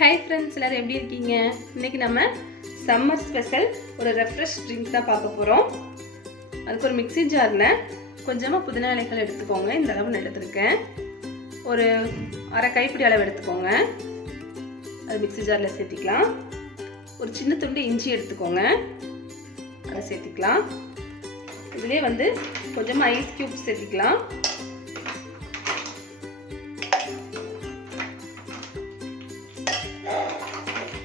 Hi friends, எல்லாரும் எப்படி இருக்கீங்க? இன்றைக்கி நம்ம சம்மர் ஸ்பெஷல் ஒரு ரெஃப்ரெஷ் ட்ரிங்க் தான் பார்க்க போகிறோம். அதுக்கு ஒரு மிக்ஸி ஜாரில் கொஞ்சமாக புதினா இலைகள் எடுத்துக்கோங்க. இந்த அளவு நான் எடுத்துருக்கேன். ஒரு அரை கைப்பிடி அளவு எடுத்துக்கோங்க. அது மிக்ஸி ஜாரில் சேர்த்திக்கலாம். ஒரு சின்ன துண்டு இஞ்சி எடுத்துக்கோங்க, அதை சேர்த்திக்கலாம். இதுலேயே கொஞ்சமாக ஐஸ் க்யூப்ஸ் சேர்த்திக்கலாம்.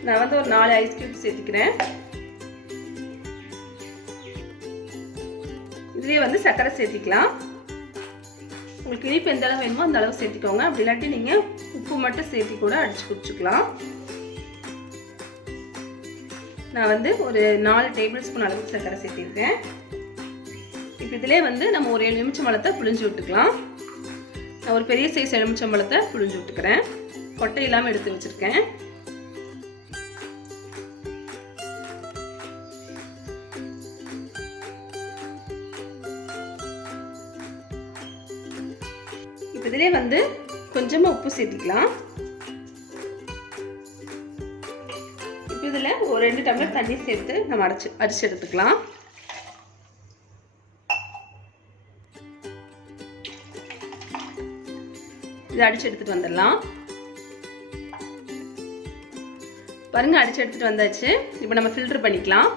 நான் ஒரு 4 ஐஸ் கியூப் சேர்த்துக்கிறேன். இதுலேயே சர்க்கரை சேர்த்திக்கலாம். உங்களுக்கு இனிப்பு எந்த அளவு வேணுமோ அந்த அளவு சேர்த்திக்கோங்க. அப்படி இல்லாட்டி நீங்கள் உப்பு மட்டும் சேர்த்தி கூட அடிச்சு குடிச்சுக்கலாம். நான் ஒரு 4 டேபிள் ஸ்பூன் அளவுக்கு சர்க்கரை சேர்த்திருக்கேன். இப்போ இதிலே நம்ம ஒரு எலுமிச்சம்பழத்தை புழிஞ்சு விட்டுக்கலாம். நான் ஒரு பெரிய சைஸ் எலுமிச்சம்பழத்தை புழிஞ்சு விட்டுக்கிறேன். கொட்டை இல்லாமல் எடுத்து வச்சுருக்கேன். இதிலே கொஞ்சமாக உப்பு சேர்த்திக்கலாம். இப்போ இதில் ஒரு 2 டம்ளர் தண்ணி சேர்த்து நம்ம அடிச்சு எடுத்துக்கலாம். இதை அடிச்சு எடுத்துட்டு வந்துடலாம். பாருங்க, அடிச்சு எடுத்துட்டு வந்தாச்சு. இப்போ நம்ம ஃபில்டர் பண்ணிக்கலாம்.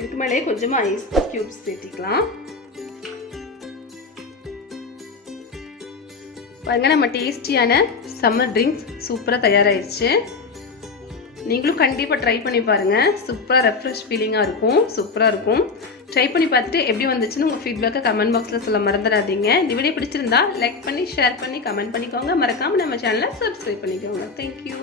இதுக்கு மேலே கொஞ்சமாக ஐஸ் கியூப்ஸ் சேர்த்திக்கலாம். பாருங்க, நம்ம டேஸ்டியான சம்மர் ட்ரிங்க்ஸ் சூப்பராக தயாராகிடுச்சு. நீங்களும் கண்டிப்பாக ட்ரை பண்ணி பாருங்கள். சூப்பராக ரெஃப்ரெஷ் ஃபீலிங்காக இருக்கும். சூப்பராக இருக்கும். ட்ரை பண்ணி பார்த்துட்டு எப்படி வந்துச்சுன்னு உங்கள் ஃபீட்பேக்கை கமெண்ட் பாக்ஸில் சொல்ல மறந்துடாதீங்க. இந்த வீடியோ பிடிச்சிருந்தா லைக் பண்ணி ஷேர் பண்ணி கமெண்ட் பண்ணிக்கோங்க. மறக்காமல் நம்ம சேனலை சப்ஸ்கிரைப் பண்ணிக்கோங்க. தேங்க்யூ.